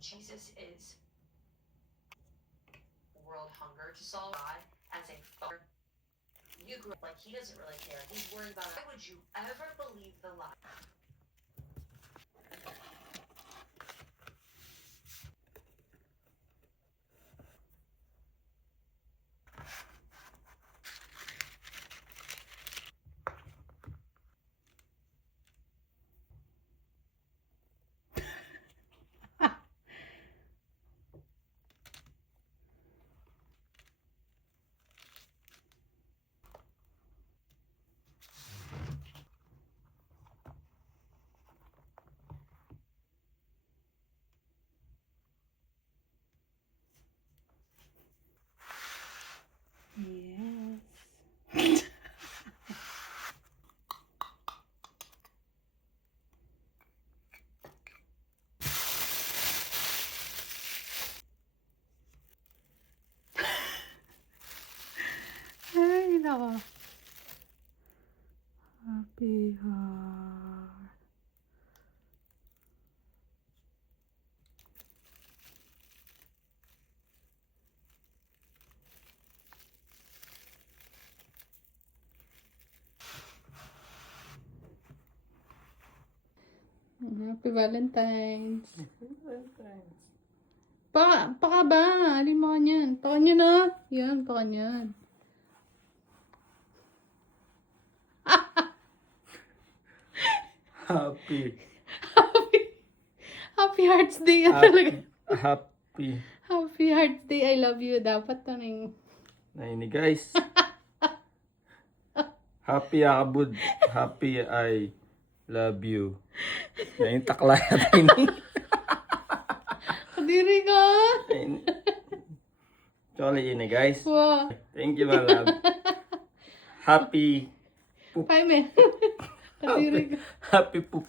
Jesus is world hunger to solve God as a father. You grew up like he doesn't really care. He's worried about why would you ever believe the lie? Yes. Ay, nako. Happy heart. Happy Valentine's. Paka ba? Alin mo kanyan? Paka nyo na. Yan, paka nyan. Happy. Happy Hearts Day yan talaga. Happy. Happy Hearts Day. I love you. Dapat taning. Nainig guys. Happy Abud. Happy I love you. Nain takla natin. Kadiri ka. Actually yun guys. Wow. Thank you my love. Happy. Bye, man. Kadiri ka. Happy poop.